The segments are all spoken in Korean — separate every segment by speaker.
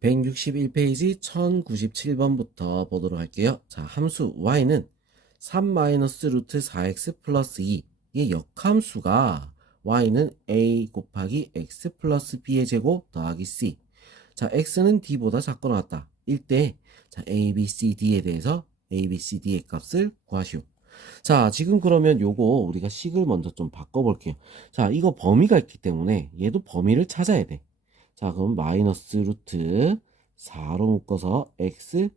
Speaker 1: 161페이지 1097번부터 보도록 할게요. 자, 함수 y는 3 루트 4x 플러스 2의 역함수가 y는 a 곱하기 x 플러스 b의 제곱 더하기 c. 자, x는 d보다 작거나 같다. 일때 자, a, b, c, d에 대해서 a, b, c, d의 값을 구하시오. 자, 지금 그러면 요거 우리가 식을 먼저 좀 바꿔볼게요. 자, 이거 범위가 있기 때문에 얘도 범위를 찾아야 돼. 자, 그럼 마이너스 루트 4로 묶어서 x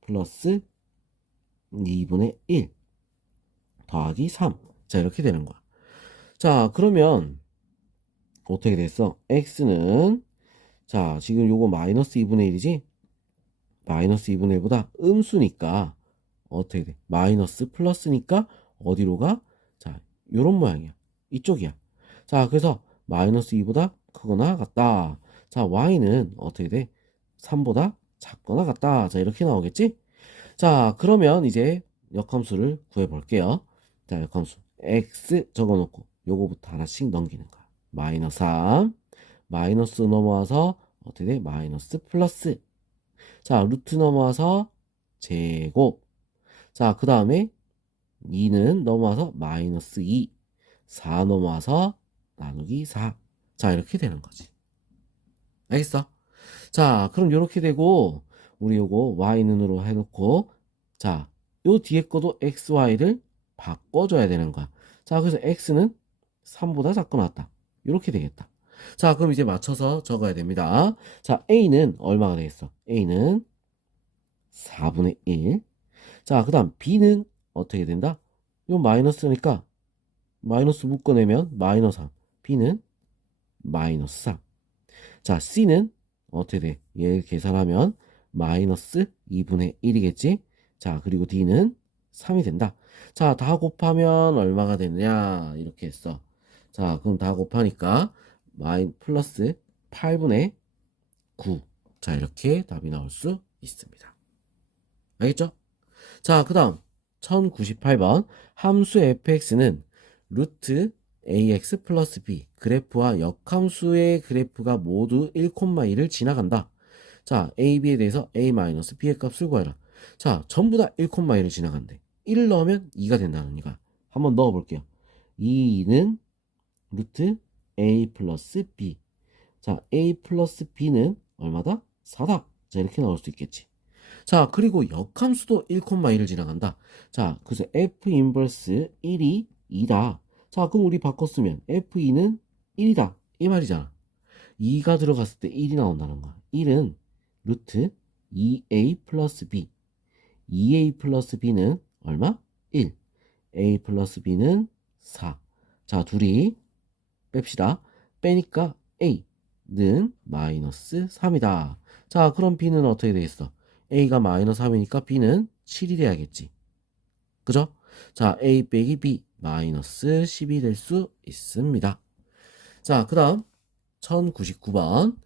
Speaker 1: 플러스 2분의 1 더하기 3. 자, 이렇게 되는 거야. 자, 그러면 어떻게 됐어? x는 자, 지금 요거 마이너스 2분의 1이지? 마이너스 2분의 1보다 음수니까 어떻게 돼? 마이너스 플러스니까 어디로 가? 자, 요런 모양이야. 이쪽이야. 자, 그래서 마이너스 2보다 크거나 같다. 자, y는 어떻게 돼? 3보다 작거나 같다. 자, 이렇게 나오겠지? 자, 그러면 이제 역함수를 구해볼게요. 자, 역함수. x 적어놓고 요거부터 하나씩 넘기는 거야. 마이너스 3. 마이너스 넘어와서 어떻게 돼? 마이너스 플러스. 자, 루트 넘어와서 제곱. 자, 그 다음에 2는 넘어와서 마이너스 2. 4 넘어와서 나누기 4. 자, 이렇게 되는 거지. 알겠어? 자, 그럼 이렇게 되고, 우리 요거 y는으로 해놓고, 자, 요 뒤에 거도 xy를 바꿔줘야 되는 거야. 자, 그래서 x는 3보다 작거나 같다. 이렇게 되겠다. 자, 그럼 이제 맞춰서 적어야 됩니다. 자, a는 얼마가 되겠어? a는 4분의 1. 자, 그 다음 b는 어떻게 된다? 요 마이너스니까 마이너스 묶어내면 마이너스 3. b는 마이너스 3. 자, c는 어떻게 돼? 얘 계산하면 마이너스 2분의 1이겠지? 자, 그리고 d는 3이 된다. 자, 다 곱하면 얼마가 되느냐? 이렇게 했어. 자, 그럼 다 곱하니까 마이 플러스 8분의 9. 자, 이렇게 답이 나올 수 있습니다. 알겠죠? 자, 그 다음 1098번 함수 fx는 루트 ax 플러스 b 그래프와 역함수의 그래프가 모두 1,2를 지나간다. 자, a, b에 대해서 a 마이너스 b의 값을 구해라. 자, 전부 다 1,2를 지나간대. 1을 넣으면 2가 된다는 얘기가. 한번 넣어 볼게요. 2는 루트 a 플러스 b. 자, a 플러스 b는 얼마다? 4다. 자, 이렇게 나올 수 있겠지. 자, 그리고 역함수도 1,1을 지나간다. 자, 그래서 f 인버스 1이 2다. 자, 그럼 우리 바꿨으면 f2는 1이다. 이 말이잖아. 2가 들어갔을 때 1이 나온다는 거야. 1은 루트 2a 플러스 b. 2a 플러스 b는 얼마? 1. a 플러스 b는 4. 자, 둘이 뺍시다. 빼니까 a는 마이너스 3이다. 자, 그럼 b는 어떻게 되겠어? a가 마이너스 3이니까 b는 7이 돼야겠지. 그죠? 자, a 빼기 b 마이너스 10이 될 수 있습니다. 자, 그 다음 1099번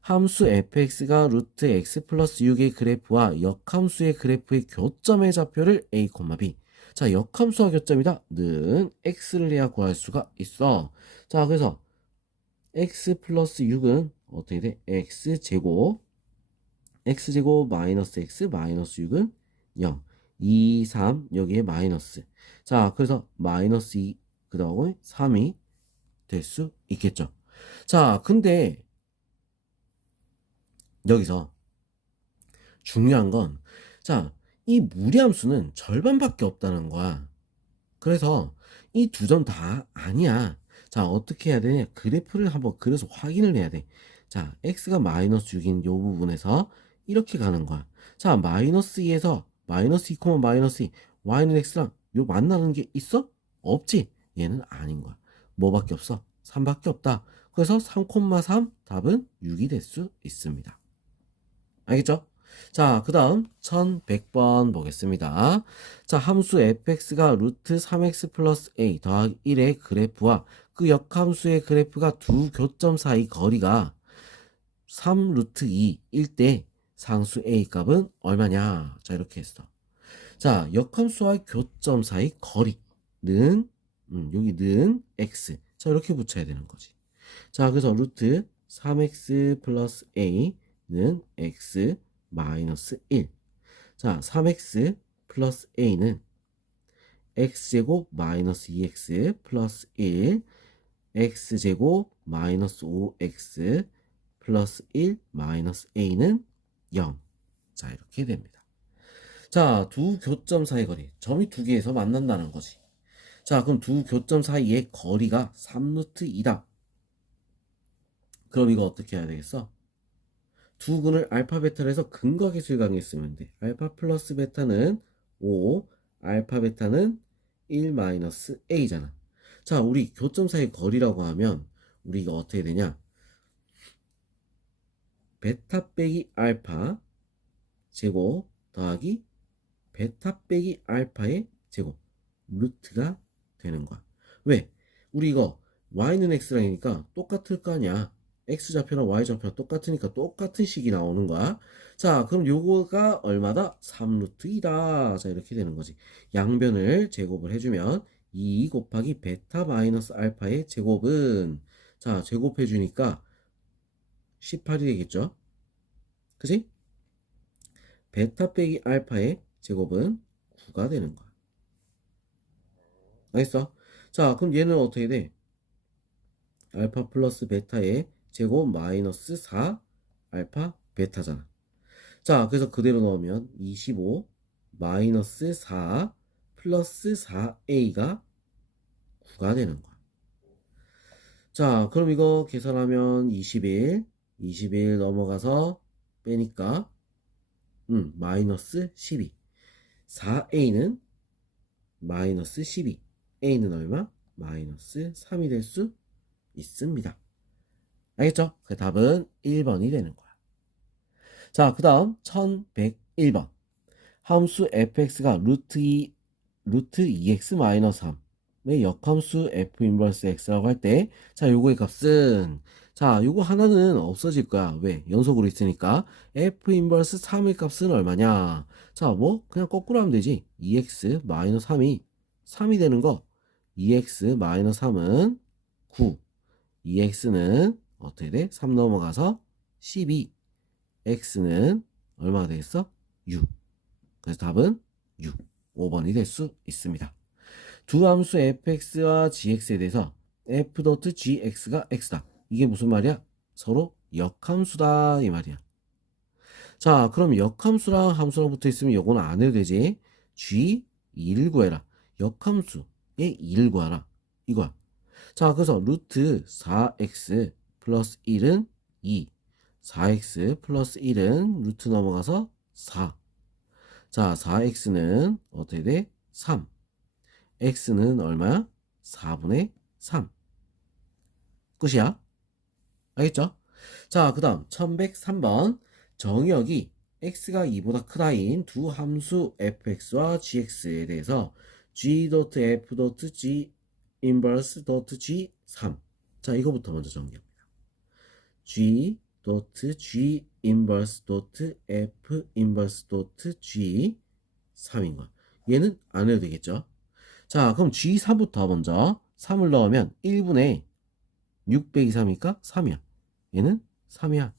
Speaker 1: 함수 fx가 루트 x 플러스 6의 그래프와 역함수의 그래프의 교점의 좌표를 a, b 자, 역함수와 교점이다. 는 x를 해야 구할 수가 있어. 자, 그래서 x 플러스 6은 어떻게 돼? x제곱 x제곱 마이너스 x 마이너스 6은 0 2, 3 여기에 마이너스. 자 그래서 마이너스 2 그 다음에 3이 될 수 있겠죠. 자 근데 여기서 중요한 건 자 이 무리함수는 절반밖에 없다는 거야. 그래서 이 두 점 다 아니야. 자 어떻게 해야 되냐? 그래프를 한번 그래서 확인을 해야 돼자 x가 마이너스 6인 요 부분에서 이렇게 가는 거야. 자, 마이너스 2에서 마이너스 2, 마이너스 2, y는 x랑 요 만나는 게 있어? 없지. 얘는 아닌 거야. 뭐밖에 없어? 3밖에 없다. 그래서 3,3 답은 6이 될 수 있습니다. 알겠죠? 자, 그 다음 1100번 보겠습니다. 자, 함수 fx가 루트 3x 플러스 a 더하기 1의 그래프와 그 역함수의 그래프가 두 교점 사이 거리가 3 루트 2일 때 상수 A 값은 얼마냐? 자, 이렇게 했어. 자, 역함수와 교점 사이 거리는, 음, 여기는 x. 자, 이렇게 붙여야 되는 거지. 자, 그래서 루트 3x 플러스 a 는 x 마이너스 1. 자, 3x 플러스 a는 x제곱 마이너스 2x 플러스 1 x제곱 마이너스 5x 플러스 1 마이너스 a는 0. 자, 이렇게 됩니다. 자, 두 교점 사이 거리. 점이 두 개에서 만난다는 거지. 자, 그럼 두 교점 사이의 거리가 3루트 2다. 그럼 이거 어떻게 해야 되겠어? 두 근을 알파 베타로 해서 근과 계수를 강했으면 돼. 알파 플러스 베타는 5, 알파 베타는 1 마이너스 a잖아. 자, 우리 교점 사이 거리라고 하면 우리 이거 어떻게 되냐? 베타 빼기 알파 제곱 더하기 베타 빼기 알파의 제곱 루트가 되는 거야. 왜? 우리 이거 y는 x랑이니까 똑같을 거 아니야. x좌표랑 y좌표랑 똑같으니까 똑같은 식이 나오는 거야. 자, 그럼 요거가 얼마다? 3루트 2다. 자, 이렇게 되는 거지. 양변을 제곱을 해주면 2 곱하기 베타 마이너스 알파의 제곱은 자, 제곱해 주니까 18이 되겠죠? 그지? 베타 빼기 알파의 제곱은 9가 되는 거야. 알겠어? 자, 그럼 얘는 어떻게 돼? 알파 플러스 베타의 제곱 마이너스 4 알파 베타잖아. 자, 그래서 그대로 넣으면 25 마이너스 4 플러스 4a가 9가 되는 거야. 자, 그럼 이거 계산하면 21, 21 넘어가서 빼니까 음, 마이너스 12. 4a는 마이너스 12. a는 얼마? 마이너스 3이 될 수 있습니다. 알겠죠? 그 답은 1번이 되는 거야. 자, 그 다음 1101번. 함수 fx가 루트 2, 루트 2x 마이너스 3의 역함수 f 인버스 x라고 할 때, 자, 요거의 값은, 자, 요거 하나는 없어질 거야. 왜? 연속으로 있으니까. f 인버스 3의 값은 얼마냐? 자, 뭐, 그냥 거꾸로 하면 되지. 2x 마이너스 3이 3이 되는 거. 2x 마이너스 3은 9. 2x는 어떻게 돼? 3 넘어가서 12. x는 얼마가 되겠어? 6. 그래서 답은 6. 5번이 될 수 있습니다. 두 함수 fx와 gx에 대해서 f.gx가 x다. 이게 무슨 말이야? 서로 역함수다 이 말이야. 자, 그럼 역함수랑 함수랑 붙어 있으면 요거는 안 해도 되지. g 2를 구해라. 역함수의 2를 구하라. 이거야. 자, 그래서 루트 4x 플러스 1은 2. 4x 플러스 1은 루트 넘어가서 4. 자, 4x는 어떻게 돼? 3. X는 얼마야? 4분의 3. 끝이야. 알겠죠? 자, 그 다음 1103번 정역이 x가 2보다 크다인 두 함수 fx와 gx에 대해서 g.f.g inverse g 3. 자, 이거부터 먼저 정리합니다. g g inverse f inverse g 3인 거야. 얘는 안 해도 되겠죠? 자, 그럼 g3부터 먼저 3을 넣으면 1분의 6 빼기 3이니까 3이야. 얘는 3이야.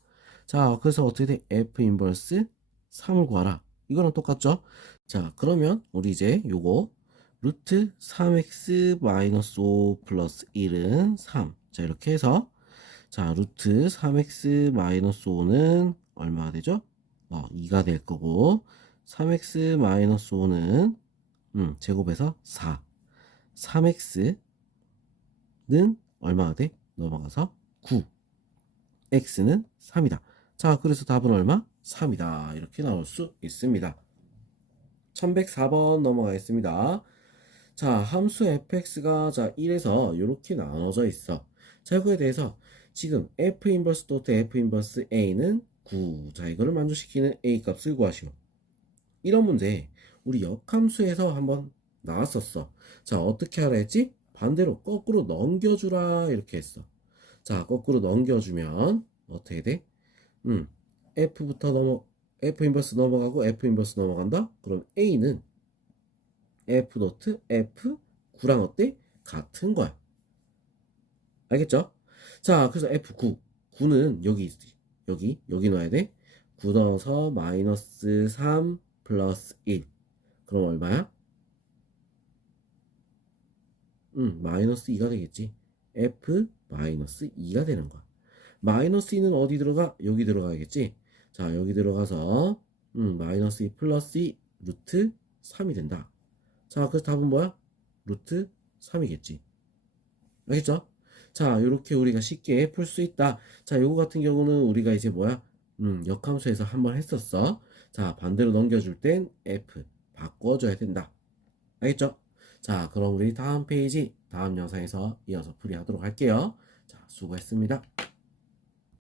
Speaker 1: 자, 그래서 어떻게 돼? f 인버스 3을 구하라. 이거랑 똑같죠? 자, 그러면 우리 이제 요거 루트 3x 마이너스 5 플러스 1은 3. 자, 이렇게 해서 자, 루트 3x 마이너스 5는 얼마가 되죠? 어, 2가 될 거고 3x 마이너스 5는 음, 제곱해서 4. 3x는 얼마가 돼? 넘어가서 9. x는 3이다. 자, 그래서 답은 얼마? 3이다. 이렇게 나올 수 있습니다. 1104번 넘어가겠습니다. 자, 함수 fx가 자 1에서 이렇게 나눠져 있어. 자, 이거에 대해서 지금 f 인버스 도트 f 인버스 a는 9. 자, 이거를 만족시키는 a 값을 구하시오. 이런 문제 우리 역함수에서 한번 나왔었어. 자, 어떻게 하라 했지? 반대로 거꾸로 넘겨주라 이렇게 했어. 자, 거꾸로 넘겨주면 어떻게 돼? 음, f부터 넘어 f 인버스 넘어가고 f 인버스 넘어간다. 그럼 a는 f 도트 f 9랑 어때? 같은 거야. 알겠죠? 자, 그래서 f9 9는 여기 있지. 여기 여기 넣어야 돼. 굳어서 마이너스 3 플러스 1. 그럼 얼마야? 음, 마이너스 2가 되겠지. f 마이너스 2가 되는 거야. 마이너스 2는 어디 들어가? 여기 들어가야겠지. 자, 여기 들어가서 음, 마이너스 2 플러스 2 루트 3이 된다. 자, 그래서 답은 뭐야? 루트 3이겠지. 알겠죠? 자, 이렇게 우리가 쉽게 풀 수 있다. 자, 요거 같은 경우는 우리가 이제 뭐야? 음, 역함수에서 한번 했었어. 자, 반대로 넘겨줄 땐 F 바꿔줘야 된다. 알겠죠? 자, 그럼 우리 다음 페이지, 다음 영상에서 이어서 풀이하도록 할게요. 자, 수고했습니다.